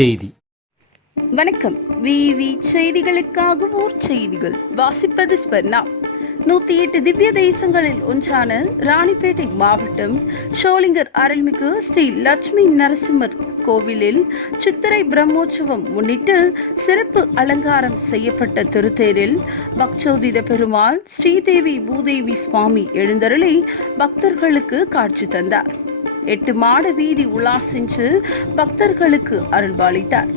செய்தி. வணக்கம். விவி செய்திகளுக்காக ஊர் செய்திகள். வாசிப்பது ஸ்பர்ணா நூத்தி எட்டு திவ்ய தேசங்களில் ஒன்றான ராணிப்பேட்டை மாவட்டம் ஷோலிங்கர் அருள்மிகு ஸ்ரீ லட்சுமி நரசிம்மர் கோவிலில் சித்திரை பிரம்மோற்சவம் முன்னிட்டு சிறப்பு அலங்காரம் செய்யப்பட்ட திருத்தேரில் பக்சோதித பெருமாள் ஸ்ரீதேவி பூதேவி சுவாமி எழுந்தருளை பக்தர்களுக்கு காட்சி தந்தார். எட்டு மாட வீதி உலா சென்று பக்தர்களுக்கு அருள்பாலித்தார்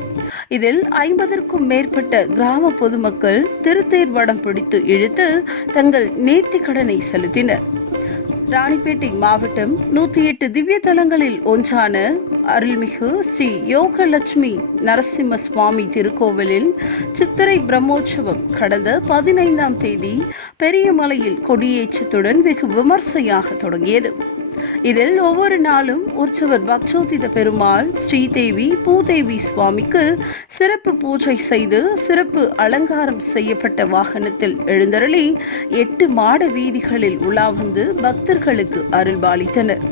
இதில் ஐம்பதற்கும் மேற்பட்ட கிராம பொதுமக்கள் திருத்தேர் வடம் பிடித்து இழுத்து தங்கள் நேர்த்தி கடனை செலுத்தினர். ராணிப்பேட்டை மாவட்டம் நூத்தி எட்டு திவ்ய தலங்களில் ஒன்றான அருள்மிகு ஸ்ரீ யோகலட்சுமி நரசிம்ம சுவாமி திருக்கோவிலில் சித்திரை பிரம்மோற்சவம் கடந்த பதினைந்தாம் தேதி பெரியமலையில் கொடியேற்றத்துடன் வெகு விமர்சையாக தொடங்கியது. இதில் ஒவ்வொரு நாளும் உற்சவர் பக்சோதித பெருமாள் ஸ்ரீதேவி பூதேவி சுவாமிக்கு சிறப்பு பூஜை செய்து சிறப்பு அலங்காரம் செய்யப்பட்ட வாகனத்தில் எழுந்தருளி எட்டு மாட வீதிகளில் உலா வந்து பக்தர்களுக்கு அருள்பாலித்தனர்.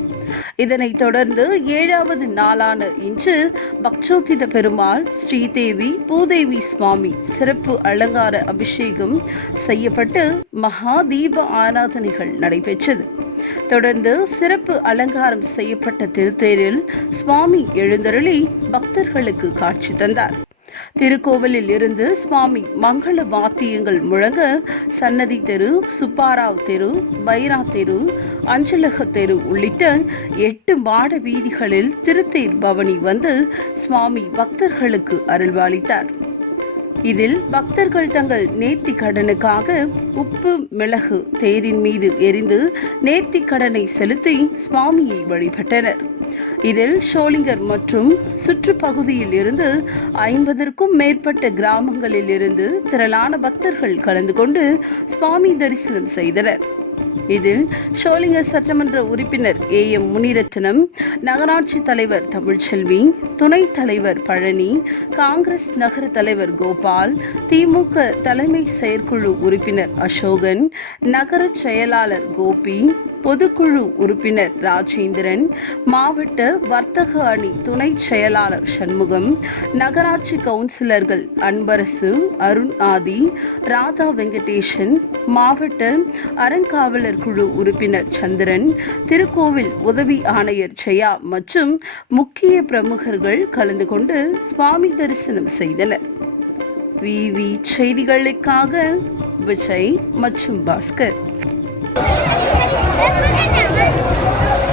இதனைத் தொடர்ந்து ஏழாவது நாளான இன்று பக்சோதித பெருமாள் ஸ்ரீதேவி பூதேவி சுவாமி சிறப்பு அலங்கார அபிஷேகம் செய்யப்பட்டு மகா தீப ஆராதனைகள் நடைபெற்றது. தொடர்ந்து சிறப்பு அலங்காரம் செய்யப்பட்ட திருத்தேரில் சுவாமி எழுந்தருளி பக்தர்களுக்கு காட்சி தந்தார். திருக்கோவிலில் இருந்து சுவாமி மங்கள வாத்தியங்கள் முழங்க சன்னதி தெரு சுப்பாராவ் தெரு பைரா தெரு அஞ்சலக தெரு உள்ளிட்ட எட்டு மாட வீதிகளில் திருத்தேர் பவனி வந்து சுவாமி பக்தர்களுக்கு அருள்வாளித்தார். இதில் பக்தர்கள் தங்கள் நேர்த்தி கடனுக்காக உப்பு மிளகு தேரின் மீது எரிந்து நேர்த்தி கடனை செலுத்தி சுவாமியை வழிபட்டனர். இதில் ஷோலிங்கர் மற்றும் சுற்றுப்பகுதியில் இருந்து ஐம்பதற்கும் மேற்பட்ட கிராமங்களில் இருந்து திரளான பக்தர்கள் கலந்து கொண்டு சுவாமி தரிசனம் செய்தனர். இதில் ஷோலிங்கர் சட்டமன்ற உறுப்பினர் ஏ எம் முனிரத்னம் நகராட்சி தலைவர் தமிழ்ச்செல்வி துணைத் தலைவர் பழனி காங்கிரஸ் நகர தலைவர் கோபால் திமுக தலைமை செயற்குழு உறுப்பினர் அசோகன் நகர செயலாளர் கோபி பொதுக்குழு உறுப்பினர் ராஜேந்திரன் மாவட்ட வர்த்தக அணி துணை செயலாளர் சண்முகம் நகராட்சி கவுன்சிலர்கள் அன்பரசு அருண் ஆதி ராதா வெங்கடேஷன் மாவட்ட அறங்காவலர் குழு உறுப்பினர் சந்திரன் திருக்கோவில் உதவி ஆணையர் ஜெயா மற்றும் முக்கிய பிரமுகர்கள் கலந்து கொண்டு சுவாமி தரிசனம் செய்தனர். விவி செய்திகளுக்காக விஜய் மற்றும் Bhaskar. Let's look at never.